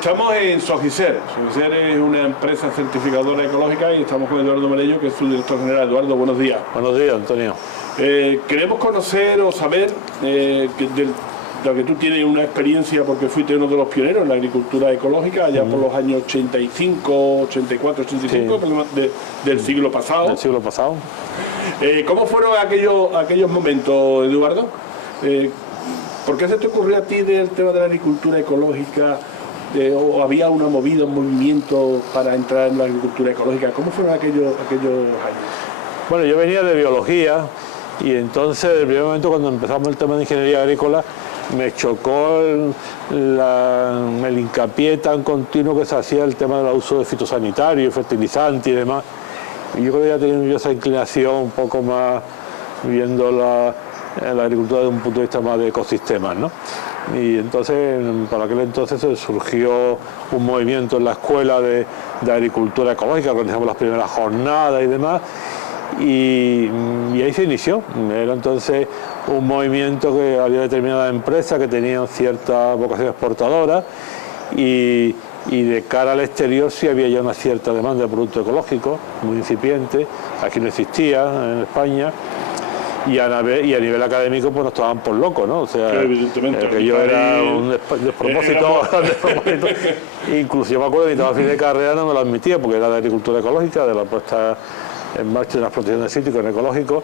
Estamos en Sogiser. Sogiser es una empresa certificadora ecológica y estamos con Eduardo Melello, que es su director general. Eduardo, buenos días. Buenos días, Antonio. Queremos conocer o saber lo que tú tienes una experiencia, porque fuiste uno de los pioneros en la agricultura ecológica allá por los años 85, 84, 85 sí. Del siglo pasado. Del siglo pasado. ¿Cómo fueron aquellos momentos, Eduardo? ¿Por qué se te ocurrió a ti del tema de la agricultura ecológica? ¿O había una movida, un movimiento para entrar en la agricultura ecológica? ¿Cómo fueron aquellos años? Bueno, yo venía de biología y entonces, el primer momento cuando empezamos el tema de ingeniería agrícola, me chocó el hincapié tan continuo que se hacía el tema del uso de fitosanitarios, fertilizantes y demás. Y yo creo que ya tenía esa inclinación un poco más viendo la agricultura desde un punto de vista más de ecosistemas, ¿no? Y entonces, para aquel entonces surgió un movimiento en la escuela de agricultura ecológica, organizamos las primeras jornadas y demás, y ahí se inició. Era entonces un movimiento que había determinadas empresas que tenían cierta vocación exportadora y de cara al exterior sí había ya una cierta demanda de productos ecológicos, muy incipiente, aquí no existía en España. Y a nivel académico pues nos tomaban por locos, ¿no? O sea, que yo era un despropósito. Incluso yo me acuerdo que mi trabajo de carrera no me lo admitía porque era de agricultura ecológica, de la puesta en marcha de la explotación de cítricos en ecológico,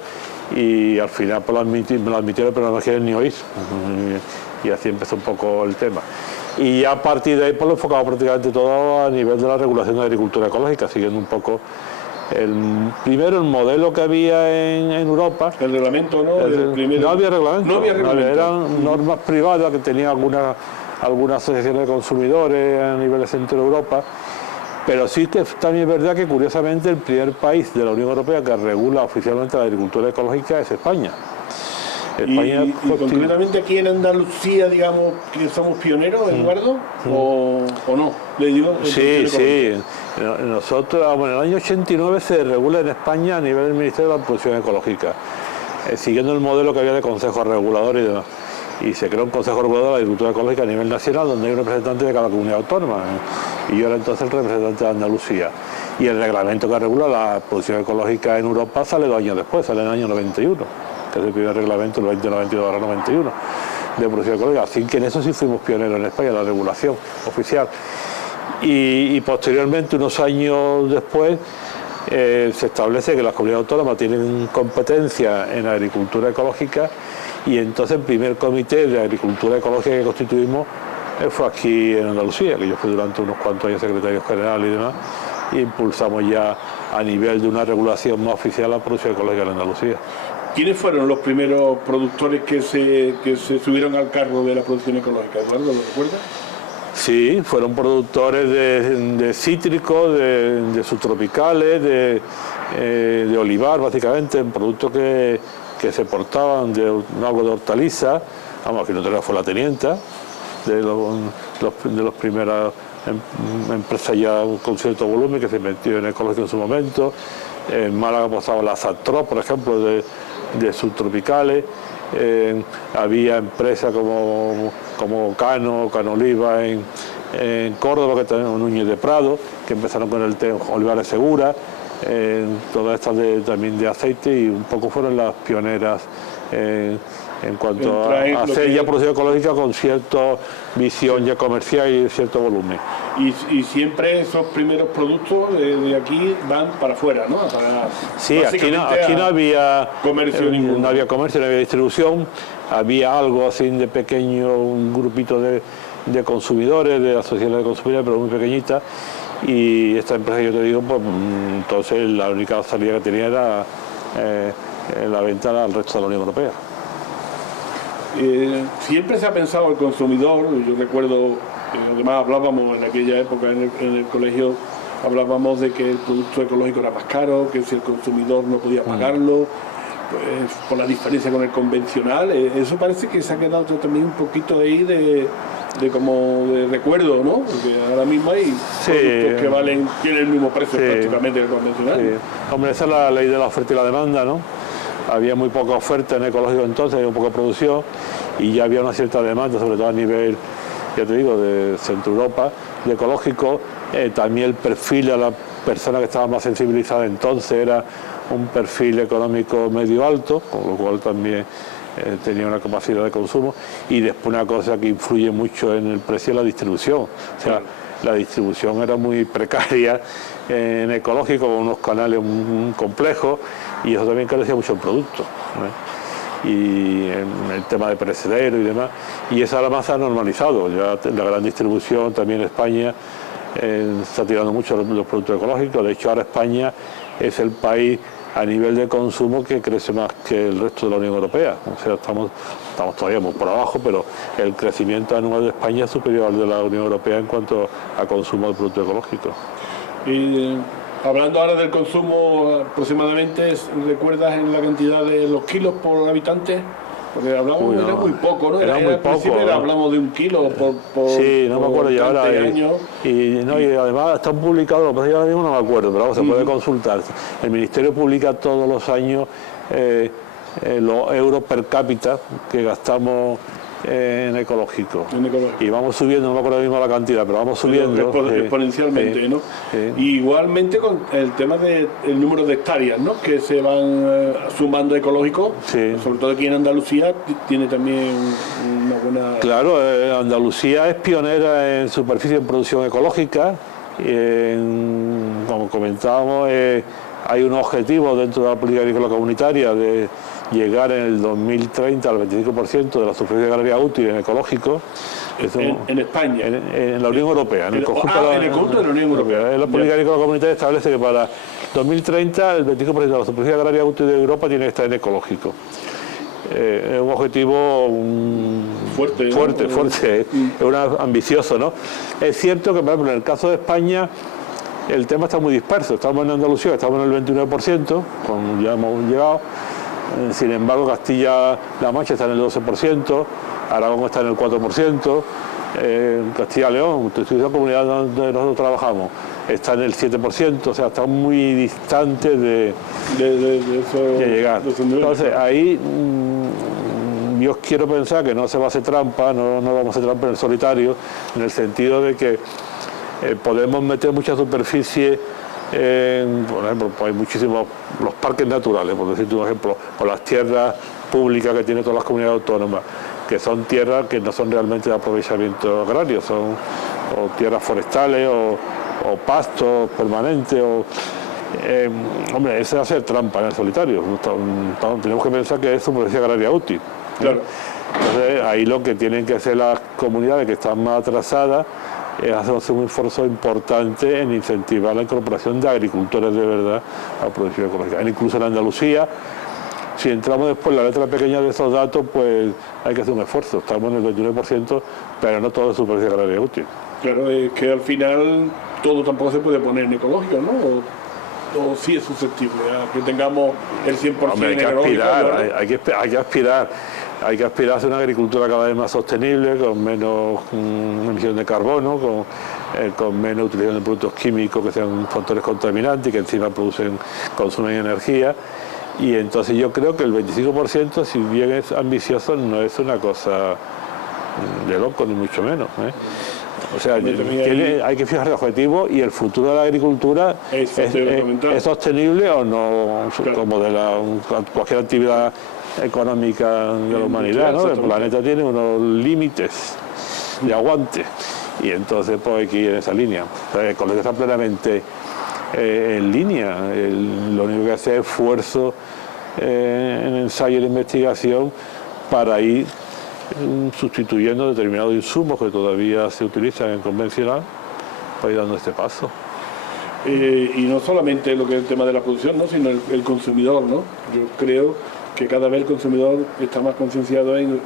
y al final pues me lo admitieron, pero no quieren ni oír. Y así empezó un poco el tema. Y ya a partir de ahí pues lo enfocaba prácticamente todo a nivel de la regulación de la agricultura ecológica, siguiendo un poco primero el modelo que había en Europa. El reglamento, ¿no? No había reglamento. No había reglamento. Eran normas privadas que tenían algunas asociaciones de consumidores a nivel de centro de Europa. Pero sí que también es verdad que, curiosamente, el primer país de la Unión Europea que regula oficialmente la agricultura ecológica es España. Y concretamente aquí en Andalucía, digamos, que somos pioneros, Eduardo, o no, le digo. Sí. Nosotros, en el año 89 se regula en España a nivel del Ministerio de la Producción Ecológica, siguiendo el modelo que había de consejos reguladores y demás. Y se creó un consejo regulador de la agricultura ecológica a nivel nacional, donde hay un representante de cada comunidad autónoma. Y yo era entonces el representante de Andalucía. Y el reglamento que regula la producción ecológica en Europa sale 2 años después, sale en el año 91. Que es el primer reglamento, el 2092/91, de producción ecológica. Así que en eso sí fuimos pioneros en España, la regulación oficial. Y posteriormente, unos años después, se establece que las comunidades autónomas tienen competencia en agricultura ecológica, y entonces el primer comité de agricultura ecológica que constituimos fue aquí en Andalucía, que yo fui durante unos cuantos años secretario general y demás, y impulsamos ya a nivel de una regulación más oficial la producción ecológica en Andalucía. ¿Quiénes fueron los primeros productores que se subieron al cargo de la producción ecológica, Eduardo? ¿Lo recuerdas? Sí, fueron productores de cítricos, de subtropicales, de olivar, básicamente, productos que se portaban algo de hortaliza. Vamos, aquí no fue la tenienta, de los primeras empresas ya con cierto volumen que se metió en ecológico en su momento. En Málaga pasaba la Satró, por ejemplo, de subtropicales. Había empresas como Cano Oliva en Córdoba, que tenemos Núñez de Prado, que empezaron con el Olivares Segura, todas estas también de aceite, y un poco fueron las pioneras en cuanto a hacer ya producción ecológica con cierta visión ya comercial y cierto volumen. Y siempre esos primeros productos de aquí van para afuera, ¿no? Sí, aquí no había comercio, no había comercio, no había distribución, había algo así de pequeño, un grupito de consumidores, de asociaciones de consumidores, pero muy pequeñitas. Y esta empresa, yo te digo, pues entonces la única salida que tenía era la venta al resto de la Unión Europea. Siempre se ha pensado el consumidor. Yo recuerdo, además hablábamos en aquella época en el colegio, hablábamos de que el producto ecológico era más caro, que si el consumidor no podía pagarlo, pues por la diferencia con el convencional. Eso parece que se ha quedado también un poquito ahí de recuerdo, ¿no? Porque ahora mismo hay productos que tienen el mismo precio prácticamente que el convencional. Sí. Hombre, esa es la ley de la oferta y la demanda, ¿no? Había muy poca oferta en ecológico entonces, había poca producción, y ya había una cierta demanda, sobre todo a nivel, ya te digo, de Centro Europa, de ecológico. También el perfil de la persona que estaba más sensibilizada entonces era un perfil económico medio alto, con lo cual también tenía una capacidad de consumo. Y después una cosa que influye mucho en el precio es la distribución. O sea, la distribución era muy precaria en ecológico, con unos canales complejos, y eso también carecía mucho el producto, y el tema de perecedero y demás, y eso ahora más se ha normalizado. Ya la gran distribución también en España está tirando mucho los productos ecológicos. De hecho, ahora España es el país a nivel de consumo que crece más que el resto de la Unión Europea. O sea, estamos todavía muy por abajo, pero el crecimiento anual de España es superior al de la Unión Europea en cuanto a consumo de productos ecológicos. Y hablando ahora del consumo, aproximadamente, ¿recuerdas en la cantidad de los kilos por habitante? Porque hablamos, era muy poco, ¿no? Era muy poco, ¿no? Hablamos de 1 kilo por sí, no me acuerdo ya ahora. Y además están publicados, yo ahora mismo no me acuerdo, pero se puede consultar. El Ministerio publica todos los años los euros per cápita que gastamos en ecológico. Y vamos subiendo, no me acuerdo mismo la cantidad, pero vamos subiendo. Exponencialmente, ¿no? Y igualmente con el tema del número de hectáreas, ¿no? Que se van sumando ecológicos, sobre todo aquí en Andalucía, tiene también una buena... Claro, Andalucía es pionera en superficie en producción ecológica. Como comentábamos, hay un objetivo dentro de la política agrícola comunitaria de llegar en el 2030 al 25% de la superficie agraria útil en ecológico. En España. En la Unión Europea. En el conjunto de la Unión Europea. La política agrícola comunitaria establece que para 2030 el 25% de la superficie agraria útil de Europa tiene que estar en ecológico. Es un objetivo fuerte, es ambicioso, ¿no? Es cierto que, por ejemplo, en el caso de España, el tema está muy disperso. Estamos en Andalucía, estamos en el 29%, ya hemos llegado. Sin embargo, Castilla-La Mancha está en el 12%, Aragón está en el 4%, Castilla-León, la comunidad donde nosotros trabajamos, está en el 7%, o sea, está muy distante de llegar. Entonces, ahí yo quiero pensar que no se va a hacer trampa, no vamos a hacer trampa en el solitario, en el sentido de que podemos meter mucha superficie. Por ejemplo, pues hay muchísimos, los parques naturales, por decirte un ejemplo, o las tierras públicas que tienen todas las comunidades autónomas, que son tierras que no son realmente de aprovechamiento agrario, son o tierras forestales o pastos permanentes. Hombre, ese es hacer trampa en el solitario. Tenemos que pensar que es superficie agraria útil. Claro. Entonces, ahí lo que tienen que hacer las comunidades que están más atrasadas es hacer un esfuerzo importante en incentivar la incorporación de agricultores de verdad a la producción ecológica. Incluso en Andalucía, si entramos después en la letra pequeña de esos datos, pues hay que hacer un esfuerzo. Estamos en el 29%, pero no todo es superficie agraria útil. Claro, es que al final todo tampoco se puede poner en ecológico, ¿no? O sí es susceptible a que tengamos el 100% Hombre, hay que aspirar, hay que aspirar a hacer una agricultura cada vez más sostenible, con menos emisión de carbono, con menos utilización de productos químicos que sean factores contaminantes y que encima consumen energía. Y entonces yo creo que el 25%, si bien es ambicioso, no es una cosa de loco, ni mucho menos. O sea, hay que fijar el objetivo, y el futuro de la agricultura es sostenible o no, claro, como de cualquier actividad económica de la humanidad, ¿no? El planeta tiene unos límites de aguante, y entonces pues hay que ir en esa línea. El colegio está plenamente en línea. Lo único que hace es esfuerzo en ensayo y investigación para ir sustituyendo determinados insumos que todavía se utilizan en convencional, para ir dando este paso. Y no solamente lo que es el tema de la producción, ¿no? Sino el consumidor, ¿no? Yo creo que cada vez el consumidor está más concienciado en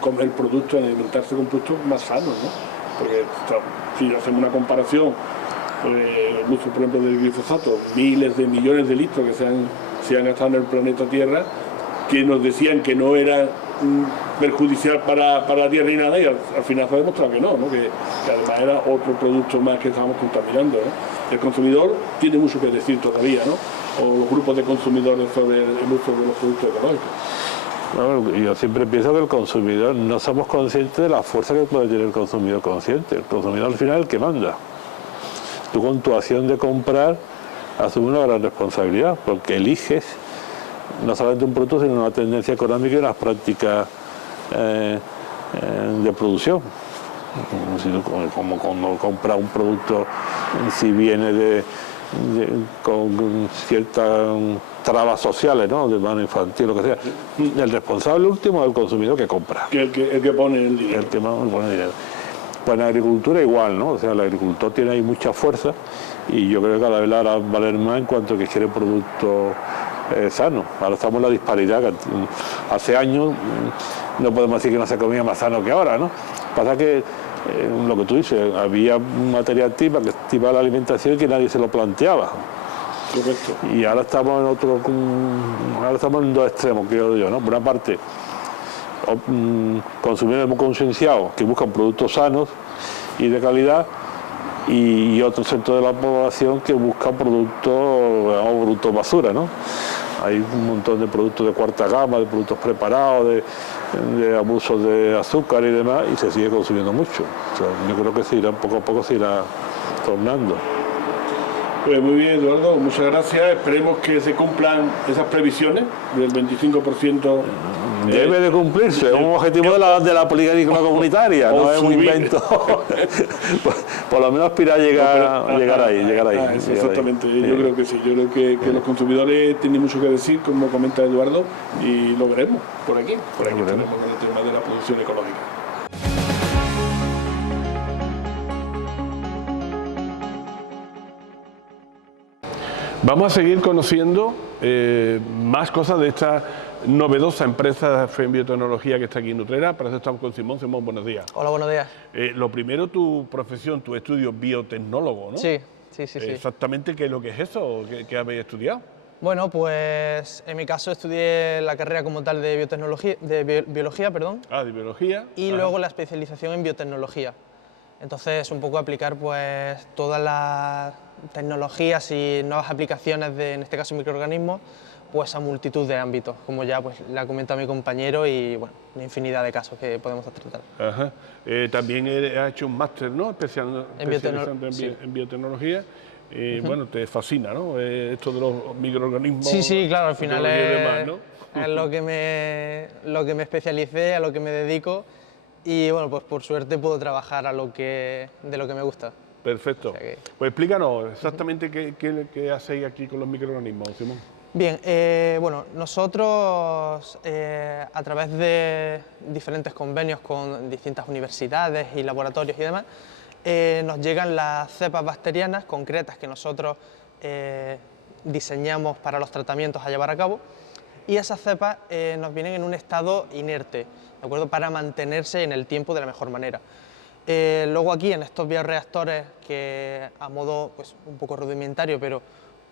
comer productos, en alimentarse con productos más sanos, ¿no? Porque si hacemos una comparación, el uso, por ejemplo, del glifosato, miles de millones de litros que se han gastado en el planeta Tierra, que nos decían que no era perjudicial para la tierra y nada, y al final se ha demostrado que no, que además era otro producto más que estábamos contaminando, ¿no? El consumidor tiene mucho que decir todavía, ¿no? O los grupos de consumidores sobre el uso de los productos ecológicos. Bueno, yo siempre pienso que el consumidor no somos conscientes de la fuerza que puede tener el consumidor consciente. El consumidor al final es el que manda. Tú con tu acción de comprar asumes una gran responsabilidad porque eliges no solamente un producto sino una tendencia económica y unas prácticas de producción. Como cuando compras un producto, si viene con ciertas trabas sociales, ¿no? De mano infantil, lo que sea. El responsable último es el consumidor que compra. El que pone el dinero. El que más pone el dinero. Pues en la agricultura igual, ¿no? O sea, el agricultor tiene ahí mucha fuerza y yo creo que cada vez la hará valer más en cuanto a que quiere productos sanos. Ahora estamos en la disparidad, que hace años no podemos decir que no se comía más sano que ahora, ¿no? Pasa que lo que tú dices, había un material tipo que estimaba la alimentación y que nadie se lo planteaba. Correcto. Y ahora estamos en dos extremos, creo yo, ¿no? Por una parte, consumidores muy concienciados que buscan productos sanos y de calidad, y otro sector de la población que busca productos basura, ¿no? Hay un montón de productos de cuarta gama, de productos preparados, de abusos de azúcar y demás, y se sigue consumiendo mucho. O sea, yo creo que poco a poco se irá tornando. Pues muy bien, Eduardo, muchas gracias. Esperemos que se cumplan esas previsiones del 25%. Debe de cumplirse, es un objetivo de la política agrícola comunitaria, no es un invento. Por lo menos aspira a llegar ahí. Exactamente, yo creo que sí. Yo creo que los consumidores tienen mucho que decir, como comenta Eduardo, y lo veremos por aquí. Por aquí tenemos el tema de la producción ecológica. Vamos a seguir conociendo más cosas de esta novedosa empresa de biotecnología que está aquí en Utrera. Para eso estamos con Simón. Simón, buenos días. Hola, buenos días. Lo primero, tu profesión, tu estudio biotecnólogo, ¿no? Sí. Exactamente, ¿qué es lo que es eso? ¿Qué habéis estudiado? Bueno, pues en mi caso estudié la carrera como tal de biotecnología, biología, perdón. De biología. Y luego la especialización en biotecnología. Entonces, un poco aplicar pues todas las tecnologías y nuevas aplicaciones de, en este caso, microorganismos, pues a multitud de ámbitos, como ya pues le ha comentado mi compañero, y bueno, una infinidad de casos que podemos tratar. Ajá. También has hecho un máster, ¿no? Especializando en biotecnología. Bueno, te fascina, ¿no? Esto de los microorganismos. Sí, claro, al final es, demás, ¿no? es lo que me especialicé, a lo que me dedico, y bueno, pues por suerte puedo trabajar de lo que me gusta. Perfecto. O sea que... Pues explícanos exactamente qué hacéis aquí con los microorganismos, Simón. Bien, bueno, nosotros a través de diferentes convenios con distintas universidades y laboratorios y demás, nos llegan las cepas bacterianas concretas que nosotros diseñamos para los tratamientos a llevar a cabo, y esas cepas nos vienen en un estado inerte, ¿de acuerdo?, para mantenerse en el tiempo de la mejor manera. Luego aquí en estos bioreactores, que a modo pues, un poco rudimentario, pero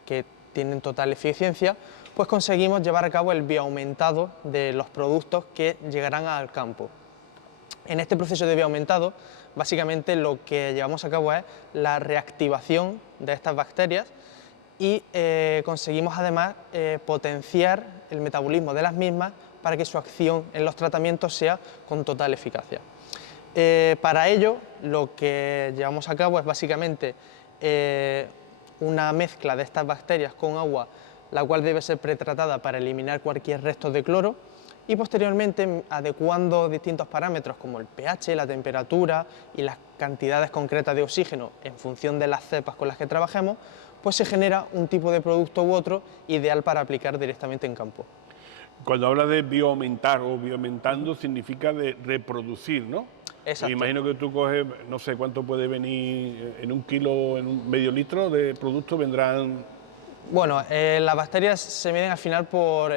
que tienen total eficiencia, pues conseguimos llevar a cabo el bioaumentado de los productos que llegarán al campo. En este proceso de bioaumentado, básicamente lo que llevamos a cabo es la reactivación de estas bacterias y conseguimos además potenciar el metabolismo de las mismas para que su acción en los tratamientos sea con total eficacia. Para ello, lo que llevamos a cabo es básicamente una mezcla de estas bacterias con agua, la cual debe ser pretratada para eliminar cualquier resto de cloro, y posteriormente, adecuando distintos parámetros como el pH, la temperatura y las cantidades concretas de oxígeno en función de las cepas con las que trabajemos, pues se genera un tipo de producto u otro ideal para aplicar directamente en campo. Cuando habla de bioaumentar o bioaumentando, significa de reproducir, ¿no? Exacto. Imagino que tú coges, no sé cuánto puede venir en un kilo, en un medio litro de producto, vendrán... Bueno, las bacterias se miden al final por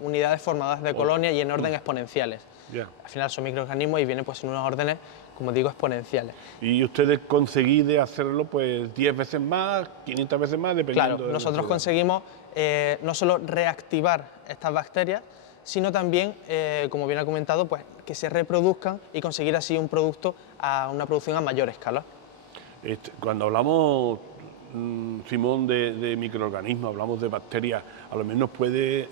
unidades formadas de colonia y en orden exponenciales. Yeah. Al final son microorganismos y vienen pues en unos órdenes, como digo, exponenciales. Y ustedes conseguís de hacerlo pues 10 veces más, 500 veces más, dependiendo. Claro, nosotros conseguimos no solo reactivar estas bacterias, sino también, como bien ha comentado, pues que se reproduzcan y conseguir así un producto a una producción a mayor escala. Cuando hablamos Simón, de microorganismos, hablamos de bacterias, a lo mejor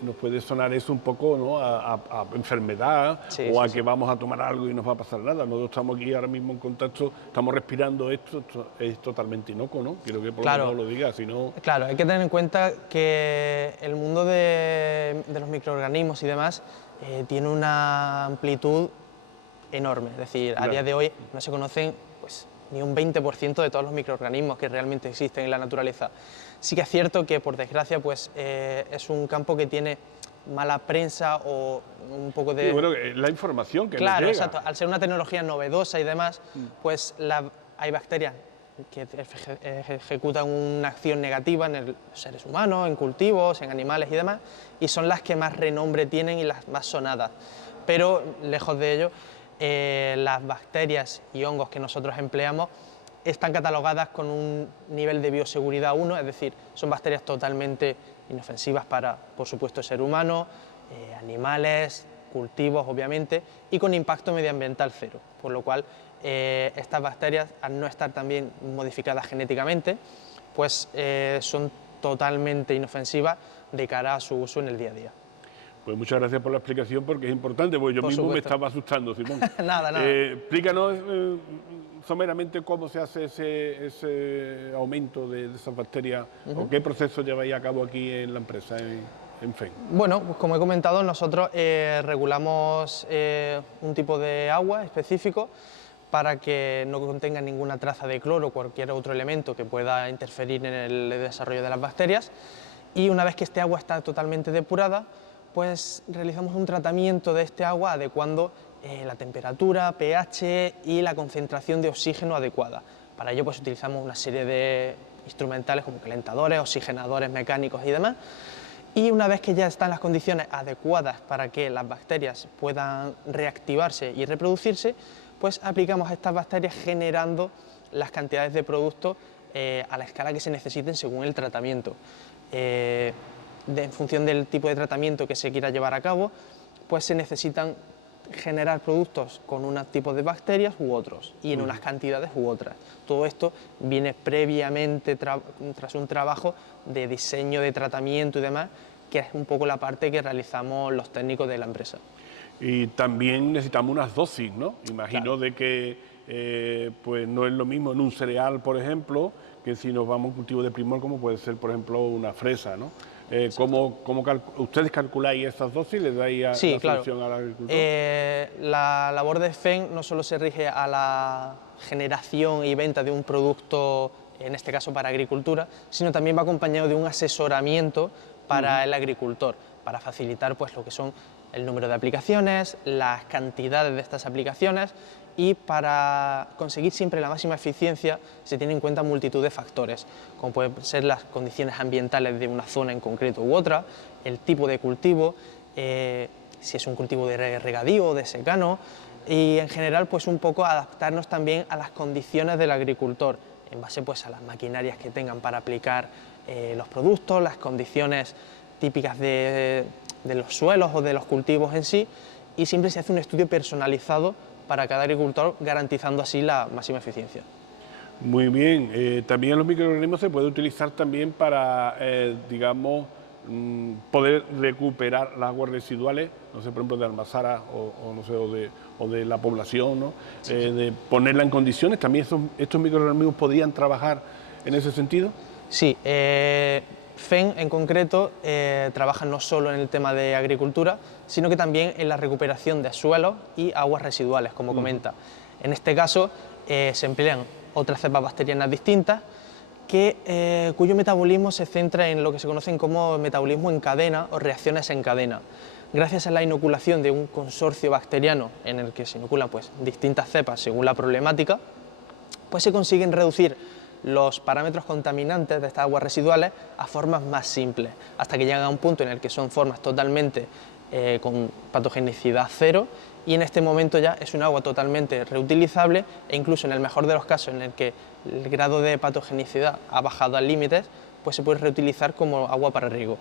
nos puede sonar eso un poco, ¿no?, a enfermedad, Sí, o sí, a que vamos a tomar algo y nos va a pasar nada. Nosotros estamos aquí ahora mismo en contacto, estamos respirando esto es totalmente inocuo, ¿no? Quiero que por lo menos lo diga, si no... Claro, hay que tener en cuenta que el mundo de los microorganismos y demás tiene una amplitud enorme. Es decir, a día de hoy no se conocen pues, ni un 20% de todos los microorganismos que realmente existen en la naturaleza. Sí que es cierto que, por desgracia, pues, es un campo que tiene mala prensa o un poco de... Sí, bueno, la información que nos Claro, llega. exacto. Al ser una tecnología novedosa y demás, pues hay bacterias que ejecutan una acción negativa en los seres humanos, en cultivos, en animales y demás, y son las que más renombre tienen y las más sonadas. Pero, lejos de ello, las bacterias y hongos que nosotros empleamos están catalogadas con un nivel de bioseguridad 1, es decir, son bacterias totalmente inofensivas para, por supuesto, el ser humano, animales, cultivos, obviamente, y con impacto medioambiental cero, por lo cual estas bacterias, al no estar también modificadas genéticamente, pues son totalmente inofensivas de cara a su uso en el día a día. Pues muchas gracias por la explicación, porque es importante, porque yo mismo me estaba asustando, Simón. Explícanos someramente cómo se hace ese aumento de esas bacterias, o qué proceso lleváis a cabo aquí en la empresa, en FEN. Bueno, pues como he comentado, nosotros regulamos un tipo de agua específico para que no contenga ninguna traza de cloro o cualquier otro elemento que pueda interferir en el desarrollo de las bacterias, y una vez que este agua está totalmente depurada, pues realizamos un tratamiento de este agua adecuando la temperatura, pH y la concentración de oxígeno adecuada. Para ello pues utilizamos una serie de instrumentales como calentadores, oxigenadores mecánicos y demás, y una vez que ya están las condiciones adecuadas para que las bacterias puedan reactivarse y reproducirse, pues aplicamos a estas bacterias generando las cantidades de producto a la escala que se necesiten según el tratamiento. En función del tipo de tratamiento que se quiera llevar a cabo, pues se necesitan generar productos con unos tipos de bacterias u otros, y en unas cantidades u otras. Todo esto viene previamente tras un trabajo de diseño de tratamiento y demás, que es un poco la parte que realizamos los técnicos de la empresa. Y también necesitamos unas dosis, ¿no? Imagino claro. De que pues no es lo mismo en un cereal, por ejemplo, que si nos vamos a un cultivo de primor, como puede ser, por ejemplo, una fresa, ¿no? ¿Ustedes calculáis esas dosis y les dais la solución al agricultor? La labor de FEN no solo se rige a la generación y venta de un producto, en este caso para agricultura, sino también va acompañado de un asesoramiento para el agricultor, para facilitar pues, lo que son el número de aplicaciones, las cantidades de estas aplicaciones, y para conseguir siempre la máxima eficiencia se tienen en cuenta multitud de factores, como pueden ser las condiciones ambientales de una zona en concreto u otra, el tipo de cultivo, si es un cultivo de regadío o de secano, y en general pues un poco adaptarnos también a las condiciones del agricultor, en base pues a las maquinarias que tengan para aplicar los productos, las condiciones típicas de los suelos o de los cultivos en sí, y siempre se hace un estudio personalizado para cada agricultor, garantizando así la máxima eficiencia. Muy bien, también los microorganismos se puede utilizar también para, digamos, poder recuperar las aguas residuales, no sé, por ejemplo, de Almazara o de la población, ¿no? De ponerla en condiciones. ¿También estos microorganismos podrían trabajar en ese sentido? Sí, FEN en concreto trabaja no solo en el tema de agricultura, sino que también en la recuperación de suelos y aguas residuales, como comenta. En este caso se emplean otras cepas bacterianas distintas cuyo metabolismo se centra en lo que se conocen como metabolismo en cadena o reacciones en cadena. Gracias a la inoculación de un consorcio bacteriano en el que se inoculan pues, distintas cepas según la problemática, pues se consiguen reducir los parámetros contaminantes de estas aguas residuales a formas más simples, hasta que llegan a un punto en el que son formas totalmente con patogenicidad cero, y en este momento ya es un agua totalmente reutilizable, e incluso en el mejor de los casos en el que el grado de patogenicidad ha bajado a límites, pues se puede reutilizar como agua para riego.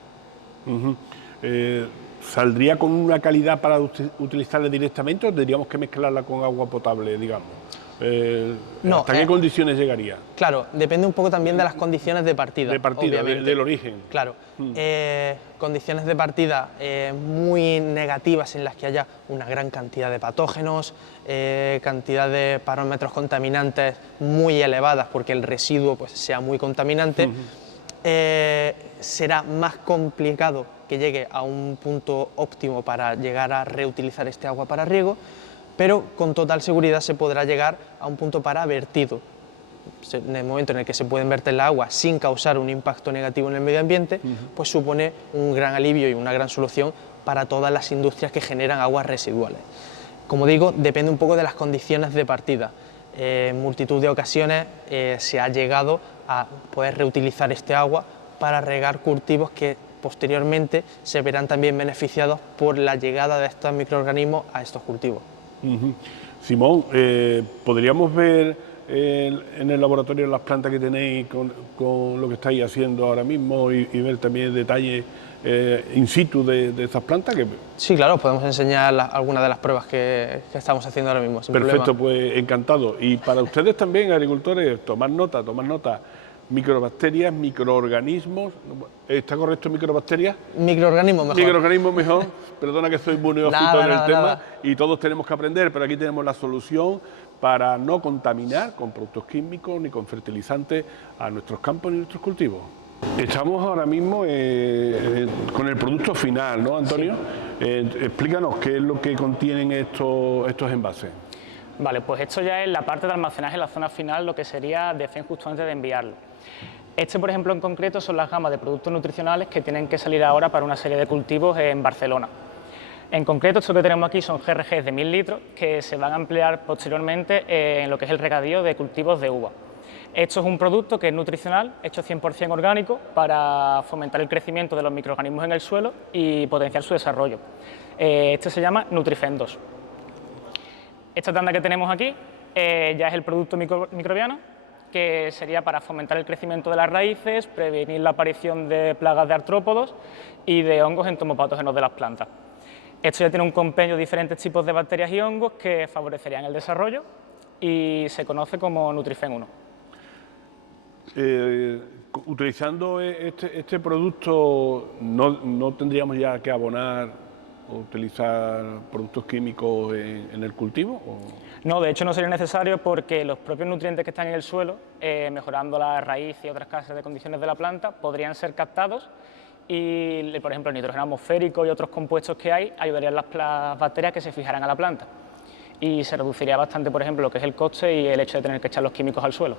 ¿Saldría con una calidad para utilizarla directamente o tendríamos que mezclarla con agua potable, digamos? No, ¿Hasta qué condiciones llegaría? Claro, depende un poco también de las condiciones de partida. De partida, del origen. Claro. Condiciones de partida muy negativas en las que haya una gran cantidad de patógenos, cantidad de parámetros contaminantes muy elevadas porque el residuo pues, sea muy contaminante, será más complicado que llegue a un punto óptimo para llegar a reutilizar este agua para riego, pero con total seguridad se podrá llegar a un punto para vertido. En el momento en el que se puede verter el agua sin causar un impacto negativo en el medio ambiente, pues supone un gran alivio y una gran solución para todas las industrias que generan aguas residuales. Como digo, depende un poco de las condiciones de partida. En multitud de ocasiones se ha llegado a poder reutilizar este agua para regar cultivos que posteriormente se verán también beneficiados por la llegada de estos microorganismos a estos cultivos. Simón, ¿podríamos ver en el laboratorio las plantas que tenéis con lo que estáis haciendo ahora mismo y ver también detalles in situ de esas plantas? Sí, claro, podemos enseñar algunas de las pruebas que estamos haciendo ahora mismo, sin Perfecto, problema. pues encantado. Y para ustedes también, agricultores, tomar nota. Microbacterias, microorganismos, ¿está correcto microbacterias? Microorganismos mejor. Microorganismos mejor, perdona que soy muy neófito en el tema nada. y todos tenemos que aprender, pero aquí tenemos la solución para no contaminar con productos químicos ni con fertilizantes a nuestros campos ni nuestros cultivos. Estamos ahora mismo con el producto final, ¿no, Antonio? Sí. Explícanos qué es lo que contienen estos envases. Vale, pues esto ya es la parte de almacenaje en la zona final, lo que sería de justo antes de enviarlo. Por ejemplo, en concreto son las gamas de productos nutricionales que tienen que salir ahora para una serie de cultivos en Barcelona. En concreto, esto que tenemos aquí son GRGs de 1000 litros que se van a emplear posteriormente en lo que es el regadío de cultivos de uva. Esto es un producto que es nutricional, hecho 100% orgánico, para fomentar el crecimiento de los microorganismos en el suelo y potenciar su desarrollo. Este se llama Nutrifen 2. Esta tanda que tenemos aquí ya es el producto microbiano, que sería para fomentar el crecimiento de las raíces, prevenir la aparición de plagas de artrópodos y de hongos entomopatógenos de las plantas. Esto ya tiene un compendio de diferentes tipos de bacterias y hongos que favorecerían el desarrollo y se conoce como Nutrifen 1. Utilizando este producto, ¿no tendríamos ya que abonar o utilizar productos químicos en el cultivo? ¿O? No, de hecho no sería necesario porque los propios nutrientes que están en el suelo, mejorando la raíz y otras clases de condiciones de la planta, podrían ser captados y, por ejemplo, el nitrógeno atmosférico y otros compuestos que hay ayudarían las bacterias que se fijaran a la planta y se reduciría bastante, por ejemplo, lo que es el coste y el hecho de tener que echar los químicos al suelo.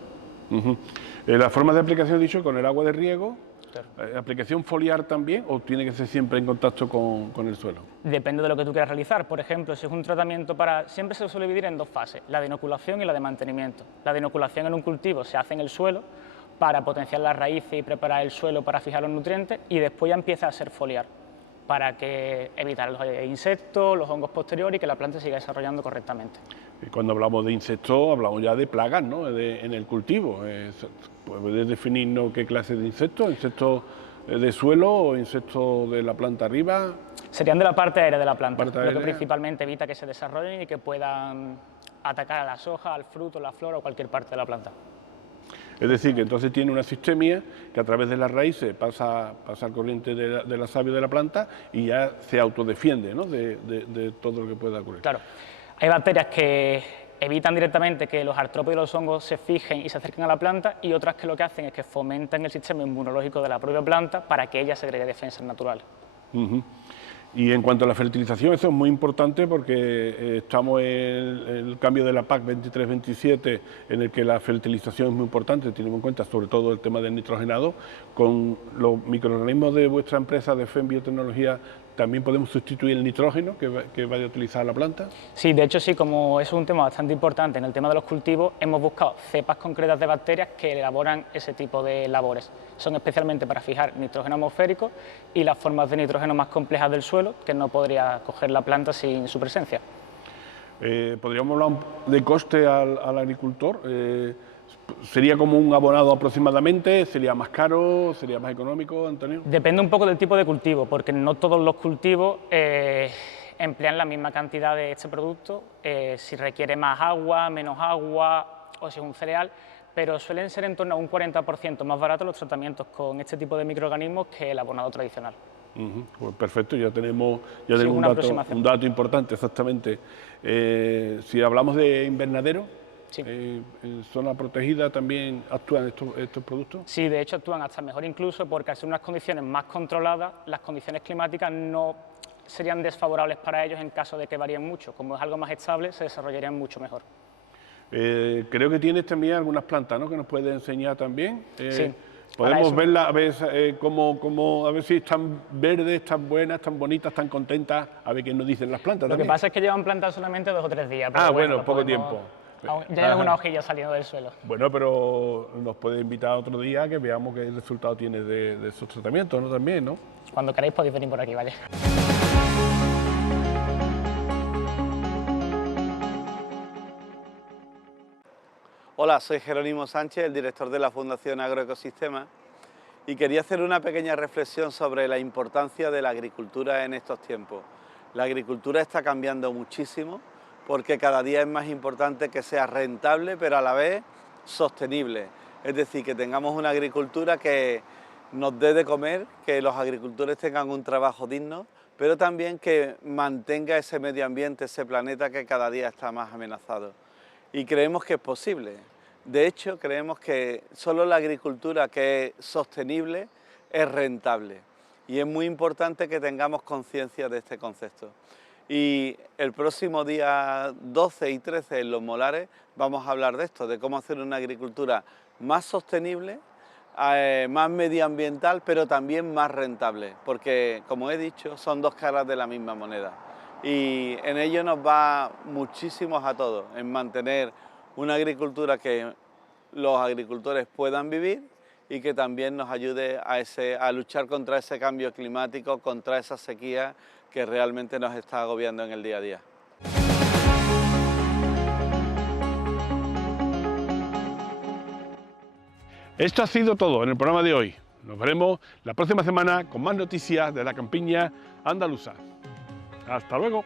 ¿La forma de aplicación, he dicho, con el agua de riego? Claro. ¿Aplicación foliar también o tiene que ser siempre en contacto con el suelo? Depende de lo que tú quieras realizar. Por ejemplo, si es un tratamiento siempre se suele dividir en dos fases, la de inoculación y la de mantenimiento. La de inoculación en un cultivo se hace en el suelo para potenciar las raíces y preparar el suelo para fijar los nutrientes y después ya empieza a ser foliar para evitar los insectos, los hongos posteriores y que la planta siga desarrollando correctamente. Y cuando hablamos de insectos, hablamos ya de plagas, ¿no? En el cultivo. ¿Puedes definirnos qué clase de insectos? ¿Insectos de suelo o insectos de la planta arriba? Serían de la parte aérea de la planta, Parte lo aérea. que principalmente evita que se desarrollen y que puedan atacar a las hojas, al fruto, la flor o cualquier parte de la planta. Es decir, que entonces tiene una sistemia que a través de las raíces pasa al corriente de la savia de la planta y ya se autodefiende, ¿no? de todo lo que pueda ocurrir. Claro, hay bacterias que evitan directamente que los artrópodos y los hongos se fijen y se acerquen a la planta y otras que lo que hacen es que fomentan el sistema inmunológico de la propia planta para que ella segregue defensas naturales. Y en cuanto a la fertilización, eso es muy importante porque estamos en el cambio de la PAC 23-27, en el que la fertilización es muy importante, teniendo en cuenta sobre todo el tema del nitrogenado. Con los microorganismos de vuestra empresa de FEM Biotecnología, ¿también podemos sustituir el nitrógeno que vaya a utilizar la planta? Sí, de hecho sí, como es un tema bastante importante en el tema de los cultivos, hemos buscado cepas concretas de bacterias que elaboran ese tipo de labores. Son especialmente para fijar nitrógeno atmosférico y las formas de nitrógeno más complejas del suelo, que no podría coger la planta sin su presencia. ¿Podríamos hablar de coste al agricultor? ¿Sería como un abonado aproximadamente? ¿Sería más caro? ¿Sería más económico, Antonio? Depende un poco del tipo de cultivo, porque no todos los cultivos emplean la misma cantidad de este producto, si requiere más agua, menos agua o si es un cereal, pero suelen ser en torno a un 40% más baratos los tratamientos con este tipo de microorganismos que el abonado tradicional. Pues perfecto, ya tenemos un dato importante, exactamente. Si hablamos de invernadero, sí. ¿En zona protegida también actúan estos productos? Sí, de hecho actúan hasta mejor incluso porque al ser unas condiciones más controladas, las condiciones climáticas no serían desfavorables para ellos en caso de que varíen mucho. Como es algo más estable, se desarrollarían mucho mejor. Creo que tienes también algunas plantas, ¿no?, que nos puedes enseñar también. Sí. Podemos verlas, a ver, a ver si están verdes, están buenas, están bonitas, están contentas, a ver qué nos dicen las plantas. Lo también. que pasa es que llevan plantadas solamente 2 o 3 días. Pero bueno, poco tiempo. Ya hay alguna hojilla saliendo del suelo. Bueno, pero nos puede invitar otro día que veamos qué resultado tiene de esos tratamientos, ¿no? También, ¿no? Cuando queráis podéis venir por aquí, ¿vale? Hola, soy Jerónimo Sánchez, el director de la Fundación Agroecosistemas, y quería hacer una pequeña reflexión sobre la importancia de la agricultura en estos tiempos. La agricultura está cambiando muchísimo porque cada día es más importante que sea rentable, pero a la vez sostenible. Es decir, que tengamos una agricultura que nos dé de comer, que los agricultores tengan un trabajo digno, pero también que mantenga ese medio ambiente, ese planeta que cada día está más amenazado. Y creemos que es posible. De hecho, creemos que solo la agricultura que es sostenible es rentable. Y es muy importante que tengamos conciencia de este concepto. Y el próximo día 12 y 13 en Los Molares vamos a hablar de esto, de cómo hacer una agricultura más sostenible, más medioambiental, pero también más rentable. Porque, como he dicho, son dos caras de la misma moneda. Y en ello nos va muchísimos a todos, en mantener una agricultura que los agricultores puedan vivir y que también nos ayude a luchar contra ese cambio climático, contra esa sequía que realmente nos está agobiando en el día a día. Esto ha sido todo en el programa de hoy. Nos veremos la próxima semana con más noticias de la campiña andaluza. ¡Hasta luego!